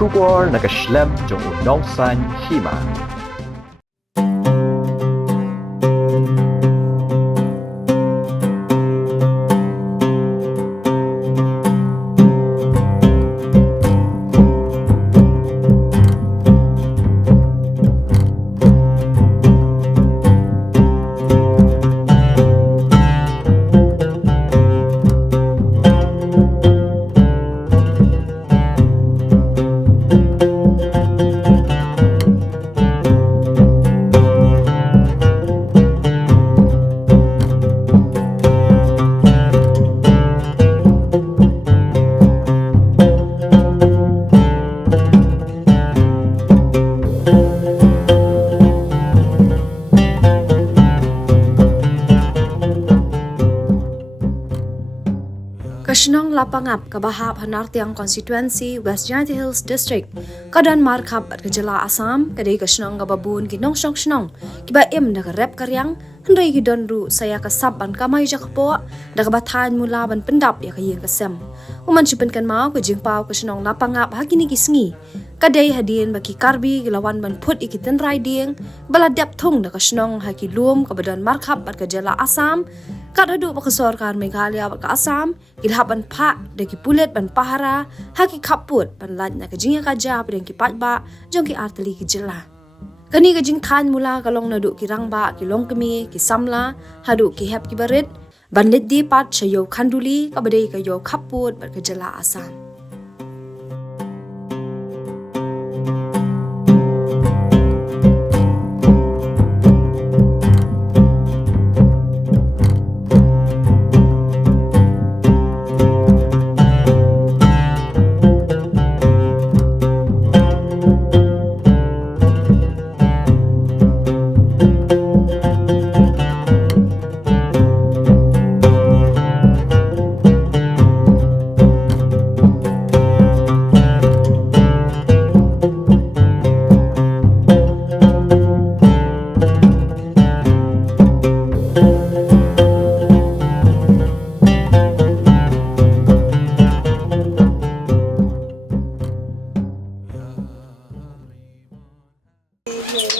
Shubor na kashlem jong unongsan hima. Kashnong lapangap kabahap hanartiang constituency West Giant Hills District kadan markap at kejala Assam kadai kashnong gababun ginong shnong kiba im nagarep karyang hendai gidonru saya kasaban kamay jakpo nagabatan mula ban pendap ya kayeng kasem uman sipenkan mau kejing pau kashnong lapangap hagini gisngi kadai hadin baki karbi gilawan ban put ikiten riding baladap thung na kashnong hakilum kabadan markap at kejala Assam kadadu pakasor kan Meghalaya ka Assam gilhaban pa deki pulet ban pahara haki kaput ban lad na kajing kaja padeng ki patba jong ki arteli ki jela kani kajing than mula kalong nadu ki rangba ki longkemi ki samla hadu ki hep ki barit ban leddi pat chayo khanduli kabadei ka yo kaput ban ka jela Assam.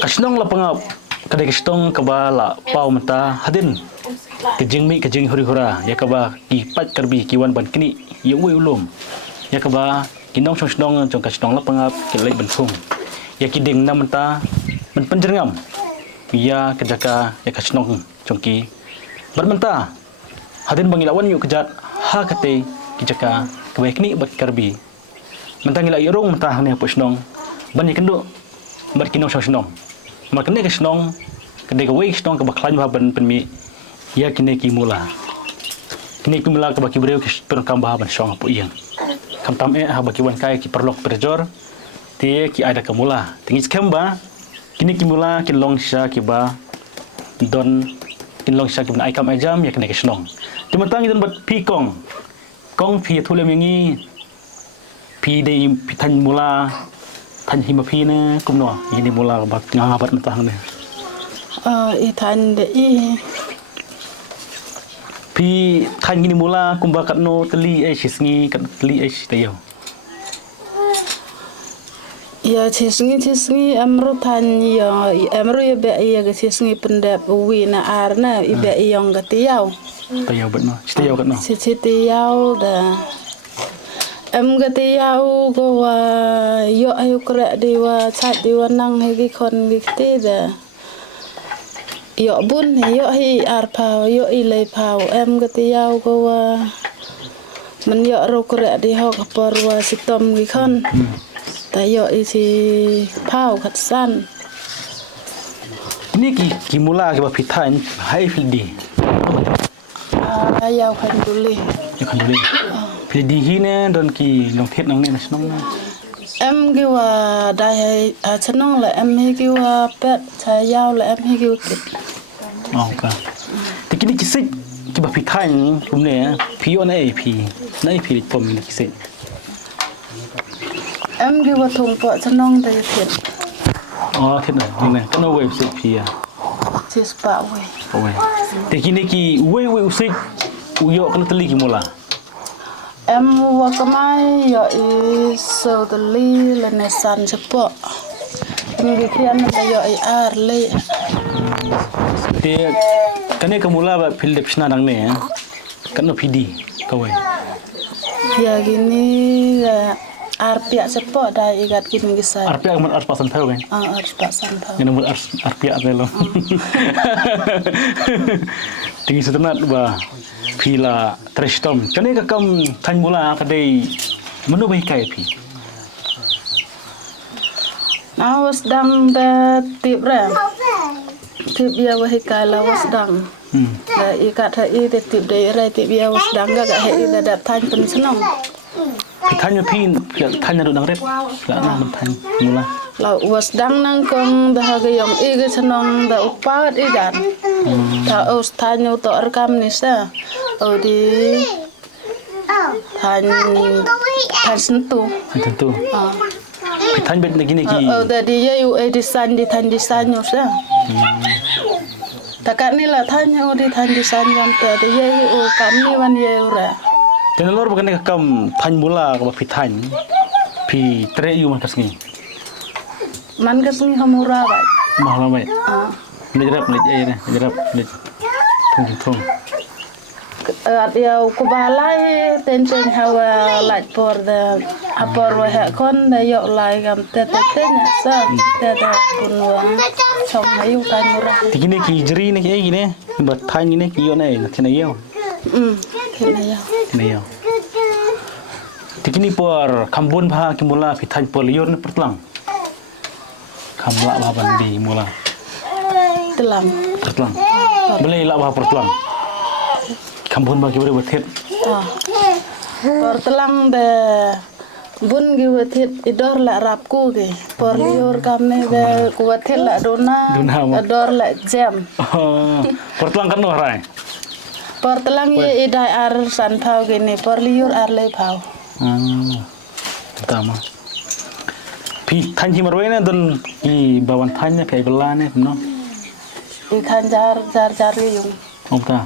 Kasnong lapangap kadai kastong kabala pau mata hadin kejing mi kejing huri-hura ya kaba ki pat karbi kiwan ban kini ya ui ulum ya kaba kinong song jong kasnong lapangap kelai benfung ya kiding na mata men penjerngam ya kejaka ya kasnong jongki bermenta hadin bangilawan yu kejat ha kate kijaka kabai kini bat karbi mentang ila irung menta ne pusnong ban yakendo bar kinong song makne kasnong kedai kawai kasnong kabaklan bahan penmi ya kini kimula kabaki beriu kisperun kambah ban song apu iang kam tam habaki wan kai ki perlok perjor tie ki ada kamula tingis kamba kini kimula kin long sha kiba don kin long sha kibna aikam ajam ya kini kasnong tumatang idan bat pi kong pi thule mingi pi dei pitan mula thành hima phi ne kumno ini mula bat ngabat matang ne i thành de i pi thành ini mula kumba katno teli sisngi kat teli tayo ya chisngi amru thành ya amru ya be ya ga chisngi pendap wi na arna i be yang ga tiau tayo batno tayo katno tiau da em ga tiau go wa yo ayu kra dewa chat dewa nang he gi kon gi te da yo bun yo hi ar pa yo i le pa em ga tiau go wa man yo ro kra di ho ka por wa sitom gi kon ta yo i si pau khat san ini ki mula ke bapitan hai fildi ayau kan dulu ya kan dulu fildi hine don ki long thet nang ne nasnong em kêu đại chân nông là em hay kêu pet trái dao là em hay kêu thịt. Okay. Thì cái này chỉ xích cái bắp phi thanh cũng này phi on này phi pom này chỉ xích. Em kêu thùng bọ chân nông tại thịt. Thịt này cái nó về xích phi à. Chỉ bạo về. Thì cái này cái về xích uyo cái teli cái mula. em wa kamai yo I so the li le ne san sepo ngi kian da yo I ar le Dia kan ni kemula ba fil de psna dang ne kan no PD kawai. ya gini ar pia sepo da igat kin ngi sa Arpia man ars pasan thau kan. ar pa san tha Yang nomor arpia ne lo. Tinggi setenat ba pila trestom. Kan ni kam than mula kadai menu bai kai pi. na was dang da tip ra tip ya wa hikala was dang da ikat ha I de tip de ra tip ya was dang ga he da da than pen senong Pi than yo pin than na do dang rep. La na man than mula. la was dang nang kong da ha ga yom I ga senong da upat I gan ta os than yo to rekam ni sa o di than sentuh Tentu. Pi than bet lagi ni ki. da di ya yu di san di than di san yo sa takat ni la than yo di than di san gan ta di ya yu kam ni wan ye ura Dan lor bukan kam than mula ka pi than. Pi tre yu man kasni. man ka sing hamura ba Mahal bai. Ni jerap ni ai ni jerap ni. Thong. at ya ku balai ten hawa lat por da apor wa ha kon da yo lai gam te nya sa te da kun wa chom ayu tan mura Tigini ki jeri ni ki ai ni. Ba than ni ki yo nai na thina yo. thina ya Thina yo. Tigini por kambun bha ki mula pi than por lior ni pertlang. Kamla ba bandi mula. telam Pertlang. Boleh la ba pertlang. Kambun ba ki bore bethet. por telang de bun gi wetit idor la rap ku ge por liur kam ne de ku wetit la dona ador la jam Pertlang kan no rai. por telang ye idai ar san phau ge ne por liur ar le phau Pertama. Pi than hi marwe na don I bawan than ne kai bela ne no. I khan jar yung Om ta.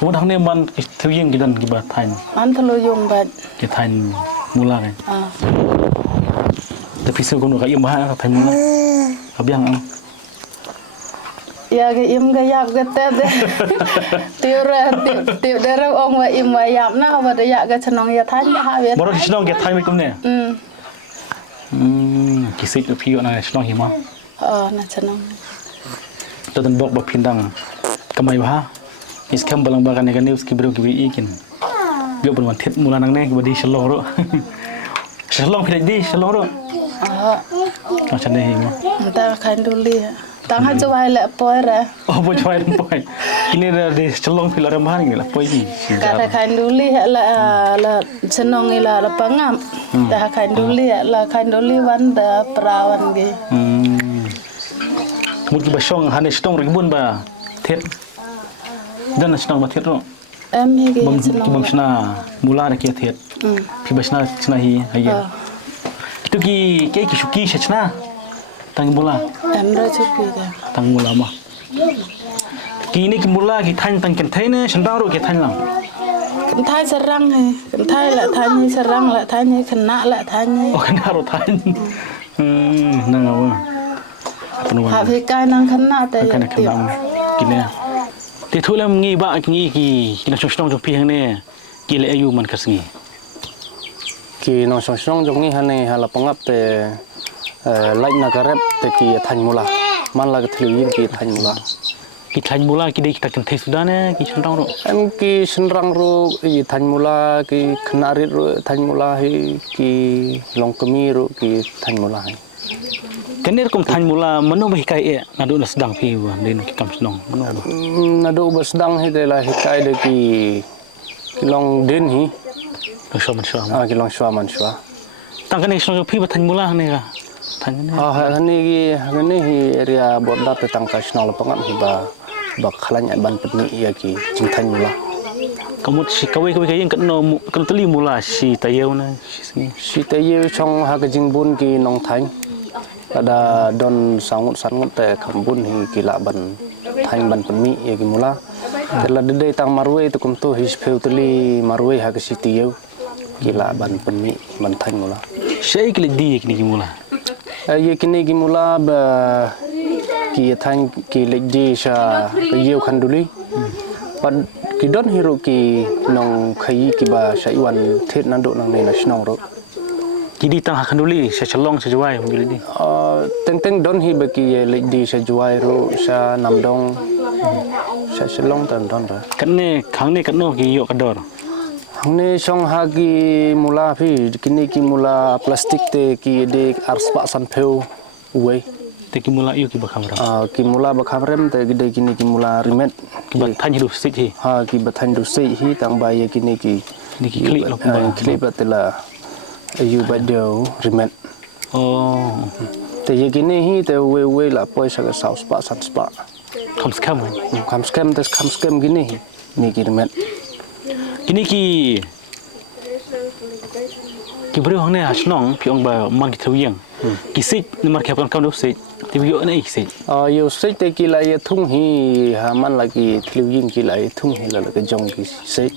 Semua dah ni man tuyeng gidan ki ba than. man thlo yung bat Ki than mula kan. Tapi su kono ka im ba than mula. Abiang ang. ya ge im ga yap ga te de tiu dera ong wa im wa yap na wa de ya ga chnong ya than ya ha we Moro kisnong ki than mi kum ne. Kisik pi na snong hi ma. na chnong Dan bok ba pindang kamai ba. Is kam balang ba kan ne news ki bro ki ikin. Bio pun tet mula nang ne ki di shalong ro. Shalong pi di shalong ro. Macam ni ma. ta khan duli tang ha chwai la poi ra Oh boy choy boy. Kini dah di shalong pi la ram ni la poi di. ka khan duli la chnong la pangam ta khan duli wan da prawan ge Mungkin basong hane stong ribun ba tet. Dan stong ba tet ro. em hi ge Bam chnong sna mula na ki tet. Pi basna sna hi haye. Itu ki shuki shachna. Tang mula. em ra chu pi da Tang mula ma. Ki ni ki mula ki than tang ken thai ne shandang ro ki than lang. kan thai sarang he kan thai la than ni sarang la than ni khna la than ni Oh kan ro than. Nang awa. Apa nu? ha phi kai nang khna ta ya Kan kan lang. Kini. Ti thulam ngi ba ngi ki kina stong jong pi hang ne. Ki le ayu man kasngi. Ki nong song jong ni hane hala pangap te lain na garep te ki than mula man la thliin ki than mula Ki than mula ki dei kita kan thai sudah ne ki shandang ro. em ki senrang ro i than mula ki khnari ro than mula hi ki longkemi ro ki than mula hi Kenir kum than mula manu bai kai e nadu na sedang pi wa den ki kam snong. Manu. nado basdang hi de la hikai de ki long den hi Lo so man so. ki long shwa man shwa Tang kan snong pi ba than mula ne ka. Than ne. hani hi area borda te tang ka snol pangap hi ba khalanya ban petni ya ki jing than mula Kamut si kawai yang kan no kan teli mula si tayau na si. si te ye chong ha ka jing bun ki nong than ada don sangut sangut te kambun hi kila ban than ban penmi ya ki mula tela de tang marwe tu kum to his feutli marwe ha ka si tiyeu kila ban penmi ban thain mula Syai kili di kini kimula. ye kini gimula ba ki thain ki lekdi sha yeu khanduli pad ki don hero ki nong khai ki ba sha iwan thet nando nang ne national ro Kidi tang akan duli saya celong saya juai mobil ini. teng don hi ba ki ye lekdi sha juai ro sha namdong sha shalong tan don ra Kene kang ni kano ki yok kador. हमने शोंग हागी मुला भी किन्नी की मुला प्लास्टिक ते की देख आर्सपा संफेव उवे Teki mula iyo ki bakam ram. की मुला बखावरम ते गिदे किन्नी की मुला remit Ki bak tanya hidup sit hi. हाँ की बथन दुसे ही तंग बाये किन्नी की Ni ki klik lo pembang. Clip तेला यू बदो रिमेट Oh, ते ये किन्नी ही ते उवे ला पैसा का साउसपा संसपा kam skam. कम स्कैम किन्नी ही नी की remit Kini ki beri orang ni asnong pi orang ba mang kita wiang. Ki sit ni mar kapan kam dop sit. Ti yo ni sit. ये से ते की ला ये थुंग ही मन लगी थ्लिविंग की ला ये थुंग ही ला के जोंग की से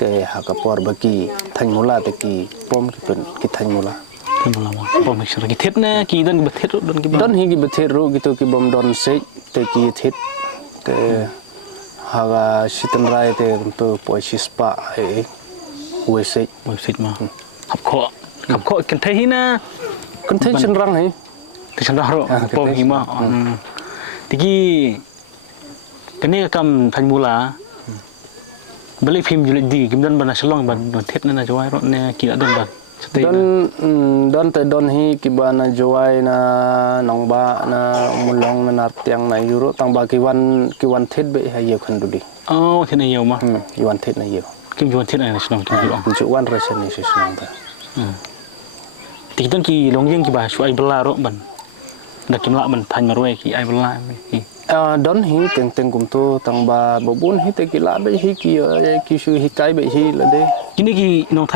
ते हा का पर बकी थन मुला ते की पम की पन की थन मुला Ti mula ma. Pom make sure ki thet na ki dan ki thet don ki ba. don hi की बथे रो की तो की बम डन से ते की थे ते हा ga सितन राय ते तो पोइसिस पा ए वे से Website ma. Hap kho kan thai hi na. Contention रंग है Ti chan ro pom hi ma. Tiki kene kam than mula. Balik phim julit di kim dan bana selong ban thet na jawai ro ne ki don ban. don te don hi ki ba na joai na nong ba na mulong na nar tiang na euro tang ba ki wan thet be ha ye khan duli Oh, thế này nhiều mà. ki wan thet na ye Kim jual thế này là senang kim jual. kun chu wan resen ni se senang ta Thì kita ki longjeng ki bah suai bela ro ban. Dak kim la ban than marwai ki ai bela ki. don hi teng kum to tang ba bobun hi te ki la be hi ki su hi kai be hi la de Kini ki nong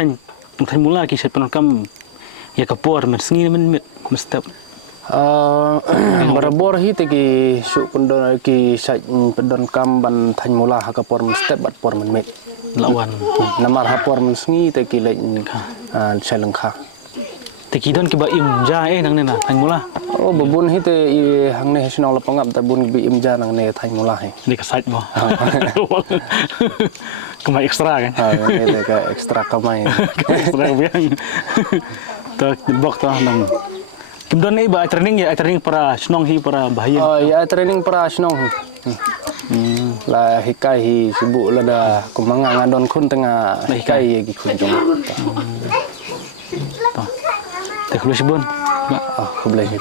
than mula ki set penokam ya kapor men sengi men mestap. barabor hi te ki su pendon ki sa pendon kam ban than mula ha ka por step bat por men met Lawan. namar ha por men sngi te ki le seleng kha Thì ki don ki ba im ja nang ne na than mula. oh bobun hi te hang ne hisnong la pangap ta bun bi im ja nang ne than mula he Ni ka site mo. Kemai ekstra kan. ha ne te ka extra kamai Ekstra biang. Ta bok ta nang. Kim don ni ba training para snong hi para bahaya. ya training para snong la hikai hi sibu la da kumanga ngadon kun tengah hikai ye ki kun jong Te khulu sibon. Ba. ah ku boleh ni